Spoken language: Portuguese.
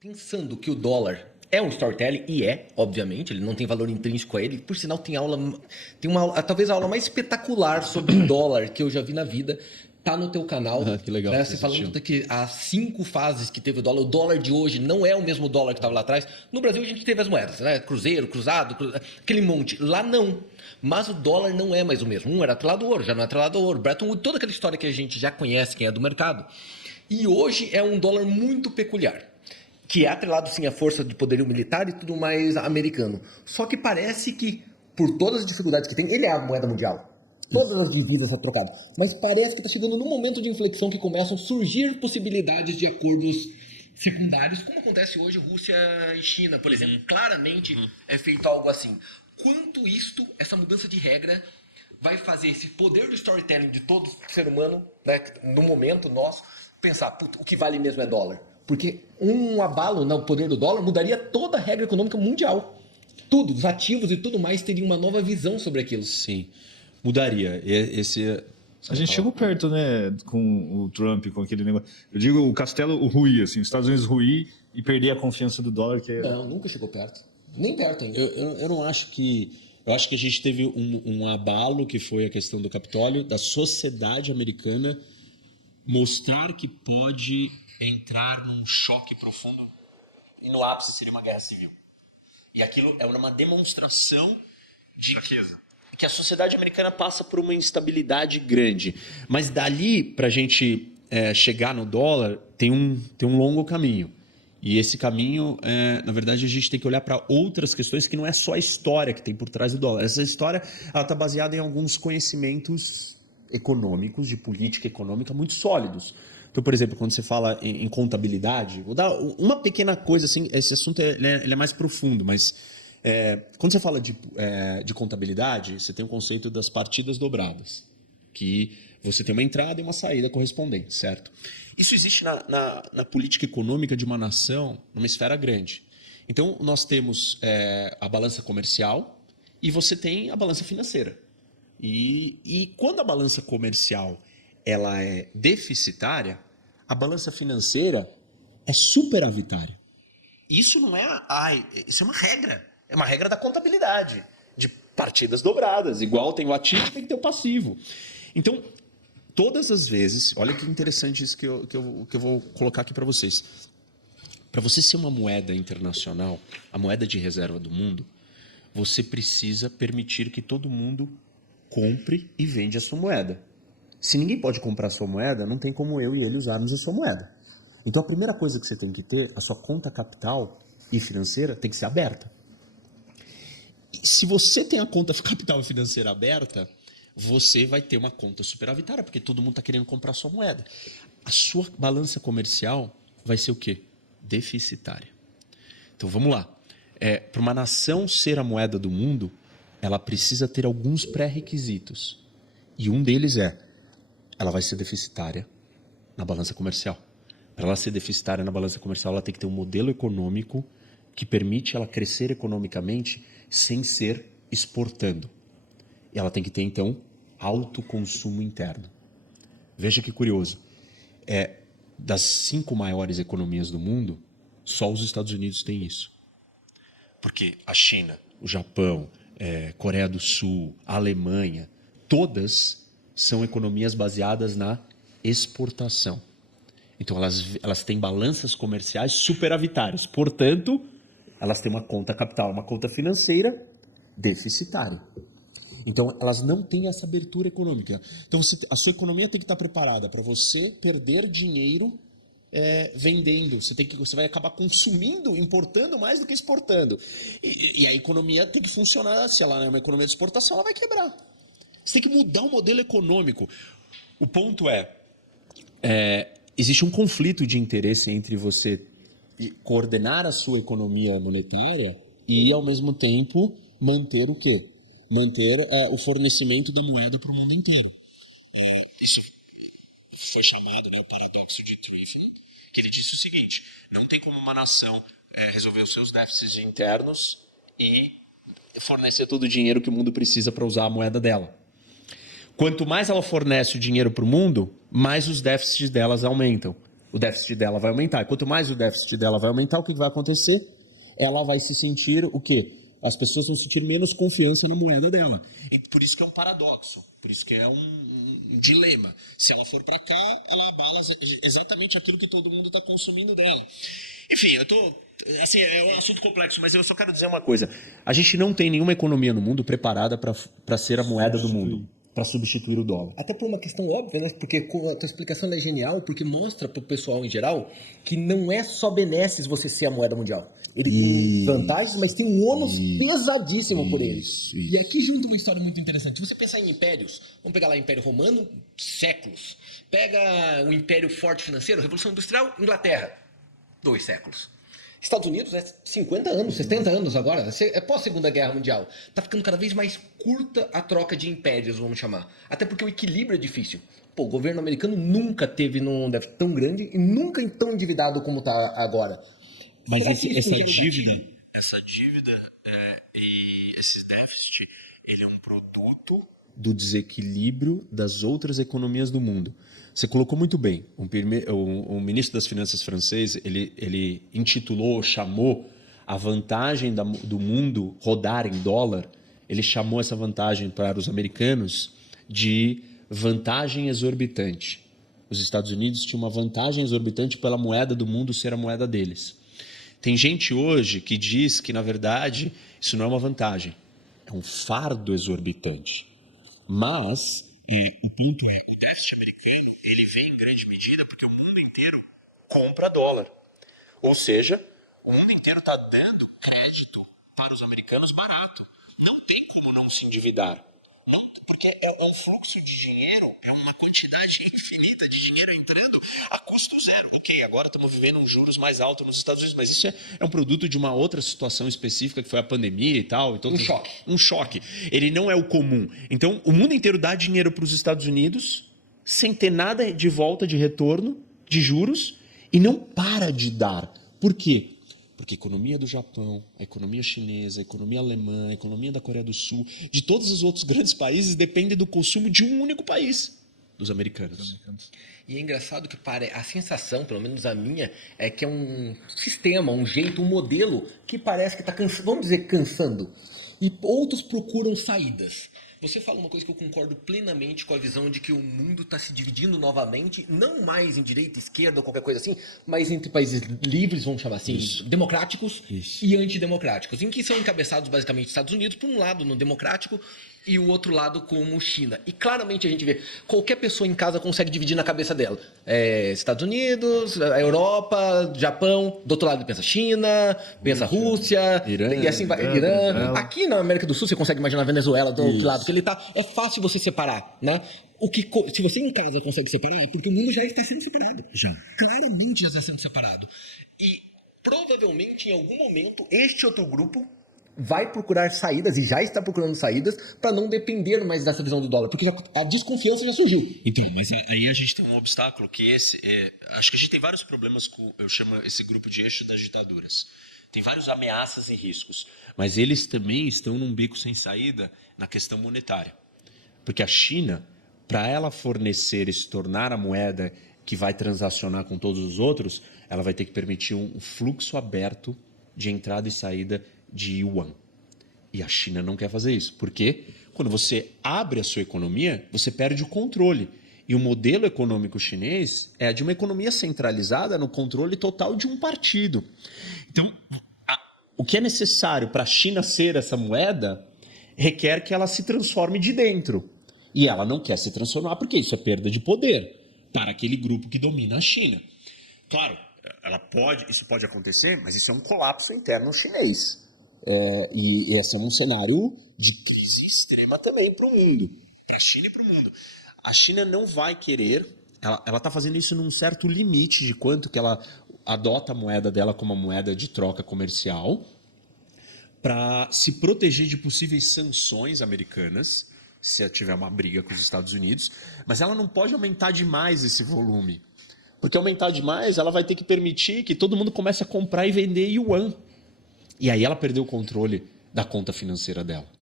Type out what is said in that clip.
Pensando que o dólar é um storytelling, e é, obviamente, ele não tem valor intrínseco a ele. Por sinal, tem uma aula, talvez a aula mais espetacular sobre dólar que eu já vi na vida. Tá no teu canal. Ah, que legal, Né? você Você falando assistiu. que as 5 fases que teve o dólar de hoje não é o mesmo dólar que estava lá atrás. No Brasil a gente teve as moedas, né? Cruzeiro, cruzado, aquele monte. Lá não. Mas o dólar não é mais o mesmo. Um era atrelado ao ouro, já não é atrelado ao ouro. Bretton Woods, toda aquela história que a gente já conhece, quem é do mercado. E hoje é um dólar muito peculiar, que é atrelado sim à força de poderio militar e tudo mais americano. Só que parece que, por todas as dificuldades que tem, ele é a moeda mundial. Todas as divisas são trocadas. Mas parece que está chegando num momento de inflexão que começam a surgir possibilidades de acordos secundários, como acontece hoje Rússia e China, por exemplo. Claramente é feito algo assim. Quanto isto, essa mudança de regra, vai fazer esse poder do storytelling de todo ser humano, né, no momento nosso, pensar, o que vale mesmo é dólar. Porque um abalo no poder do dólar mudaria toda a regra econômica mundial. Tudo, os ativos e tudo mais teriam uma nova visão sobre aquilo. Sim, mudaria. A gente chegou perto, né, com o Trump, com aquele negócio. Eu digo, o castelo ruir, assim, os Estados Unidos ruir e perder a confiança do dólar, que é... Não, nunca chegou perto. Nem perto ainda. Eu não acho que... Eu acho que a gente teve um abalo, que foi a questão do Capitólio, da sociedade americana mostrar que pode entrar num choque profundo e no ápice seria uma guerra civil. E aquilo era uma demonstração de Fraqueza. que a sociedade americana passa por uma instabilidade grande. Mas dali, para a gente chegar no dólar, tem um longo caminho. E esse caminho, na verdade, a gente tem que olhar para outras questões que não é só a história que tem por trás do dólar. Essa história está baseada em alguns conhecimentos econômicos, de política econômica, muito sólidos. Então, por exemplo, quando você fala em contabilidade, vou dar uma pequena coisa, assim, esse assunto ele é mais profundo, mas quando você fala de contabilidade, você tem o conceito das partidas dobradas, que você tem uma entrada e uma saída correspondente, certo? Isso existe na política econômica de uma nação, numa esfera grande. Então, nós temos a balança comercial e você tem a balança financeira. E quando a balança comercial ela é deficitária, a balança financeira é superavitária. Isso não é... isso é uma regra. É uma regra da contabilidade, de partidas dobradas. Igual tem o ativo, tem que ter o passivo. Então, todas as vezes... Olha que interessante isso que eu vou colocar aqui para vocês. Para você ser uma moeda internacional, a moeda de reserva do mundo, você precisa permitir que todo mundo compre e vende a sua moeda. Se ninguém pode comprar a sua moeda, não tem como eu e ele usarmos a sua moeda. Então, a primeira coisa que você tem que ter, a sua conta capital e financeira tem que ser aberta. E se você tem a conta capital e financeira aberta, você vai ter uma conta superavitária, porque todo mundo está querendo comprar a sua moeda. A sua balança comercial vai ser o quê? Deficitária. Então, vamos lá. Para uma nação ser a moeda do mundo, ela precisa ter alguns pré-requisitos. E um deles ela vai ser deficitária na balança comercial. Para ela ser deficitária na balança comercial, ela tem que ter um modelo econômico que permite ela crescer economicamente sem ser exportando. E ela tem que ter, então, alto consumo interno. Veja que curioso. Das 5 maiores economias do mundo, só os Estados Unidos têm isso. Porque a China, o Japão, Coreia do Sul, a Alemanha, todas são economias baseadas na exportação. Então, elas têm balanças comerciais superavitárias. Portanto, elas têm uma conta capital, uma conta financeira deficitária. Então, elas não têm essa abertura econômica. Então, a sua economia tem que estar preparada para você perder dinheiro vendendo. Você vai acabar consumindo, importando mais do que exportando. E a economia tem que funcionar. Se ela é uma economia de exportação, ela vai quebrar. Você tem que mudar o modelo econômico. O ponto existe um conflito de interesse entre você coordenar a sua economia monetária e, ao mesmo tempo, manter o quê? Manter o fornecimento da moeda para o mundo inteiro. Isso foi chamado, o paradoxo de Triffin, que ele disse o seguinte: não tem como uma nação resolver os seus déficits internos e fornecer todo o dinheiro que o mundo precisa para usar a moeda dela. Quanto mais ela fornece o dinheiro para o mundo, mais os déficits delas aumentam. o déficit dela vai aumentar. E quanto mais o déficit dela vai aumentar, o que vai acontecer? Ela vai se sentir o quê? As pessoas vão sentir menos confiança na moeda dela. E por isso que é um paradoxo, por isso que é um dilema. Se ela for para cá, ela abala exatamente aquilo que todo mundo está consumindo dela. Enfim, assim, é um assunto complexo, mas eu só quero dizer uma coisa. A gente não tem nenhuma economia no mundo preparada para ser a moeda do mundo, para substituir o dólar. Até por uma questão óbvia, né? Porque a tua explicação é genial, porque mostra para o pessoal em geral que não é só benesses você ser a moeda mundial. Ele tem vantagens, mas tem um ônus pesadíssimo por ele. E aqui junto uma história muito interessante. Se você pensar em impérios, vamos pegar lá o Império Romano, séculos. Pega o Império Forte Financeiro, Revolução Industrial, Inglaterra, 2 séculos. Estados Unidos é 50 anos, 70 anos agora, é pós-Segunda Guerra Mundial. Tá ficando cada vez mais curta a troca de impérios, vamos chamar. Até porque o equilíbrio é difícil. Pô, o governo americano nunca teve num déficit tão grande e nunca tão endividado como tá agora. Mas essa gera dívida e esse déficit, ele é um produto do desequilíbrio das outras economias do mundo. Você colocou muito bem. O ministro das Finanças francês, ele intitulou, chamou a vantagem do mundo rodar em dólar, ele chamou essa vantagem para os americanos de vantagem exorbitante. Os Estados Unidos tinham uma vantagem exorbitante pela moeda do mundo ser a moeda deles. Tem gente hoje que diz que, na verdade, isso não é uma vantagem, é um fardo exorbitante. Mas, o ponto é, o déficit americano, ele vem em grande medida porque o mundo inteiro compra dólar. Ou seja, o mundo inteiro está dando crédito para os americanos barato. Não tem como não se endividar. Não, porque é um fluxo de dinheiro, é uma quantidade infinita de dinheiro entrando a custo zero. Ok, agora estamos vivendo juros mais altos nos Estados Unidos, mas isso é um produto de uma outra situação específica, que foi a pandemia e tal. Então, um choque. Ele não é o comum. Então, o mundo inteiro dá dinheiro para os Estados Unidos sem ter nada de volta, de retorno, de juros, e não para de dar. Por quê? Porque a economia do Japão, a economia chinesa, a economia alemã, a economia da Coreia do Sul, de todos os outros grandes países, depende do consumo de um único país, dos americanos. E é engraçado que a sensação, pelo menos a minha, é que é um sistema, um jeito, um modelo que parece que está cansando, vamos dizer, cansando. E outros procuram saídas. Você fala uma coisa que eu concordo plenamente com a visão de que o mundo está se dividindo novamente, não mais em direita, esquerda ou qualquer coisa assim, mas entre países livres, vamos chamar assim, democráticos e antidemocráticos, em que são encabeçados basicamente Estados Unidos, por um lado no democrático e o outro lado como China. E claramente a gente vê, qualquer pessoa em casa consegue dividir na cabeça dela. Estados Unidos, a Europa, Japão, do outro lado pensa China, pensa Rússia, Irã, e assim vai, Irã. Aqui na América do Sul você consegue imaginar a Venezuela do outro lado que ele tá. É fácil você separar, né? Se você em casa consegue separar, é porque o mundo já está sendo separado. Claramente já está sendo separado. E provavelmente em algum momento este outro grupo vai procurar saídas, e já está procurando saídas, para não depender mais dessa visão do dólar, porque a desconfiança já surgiu. Então, mas aí a gente tem um obstáculo que acho que a gente tem vários problemas com, eu chamo esse grupo de eixo das ditaduras. Tem várias ameaças e riscos, mas eles também estão num beco sem saída na questão monetária. Porque a China, para ela fornecer e se tornar a moeda que vai transacionar com todos os outros, ela vai ter que permitir um fluxo aberto de entrada e saída de yuan. E a China não quer fazer isso. Por quê? Quando você abre a sua economia, você perde o controle. E o modelo econômico chinês é de uma economia centralizada no controle total de um partido. Então, o que é necessário para a China ser essa moeda requer que ela se transforme de dentro. E ela não quer se transformar porque isso é perda de poder para aquele grupo que domina a China. Claro, isso pode acontecer, mas isso é um colapso interno chinês. E esse é um cenário de crise extrema também para o mundo, para a China e para o mundo. A China não vai querer, ela está fazendo isso num certo limite de quanto que ela adota a moeda dela como uma moeda de troca comercial para se proteger de possíveis sanções americanas, se tiver uma briga com os Estados Unidos, mas ela não pode aumentar demais esse volume, porque aumentar demais ela vai ter que permitir que todo mundo comece a comprar e vender yuan. E aí ela perdeu o controle da conta financeira dela.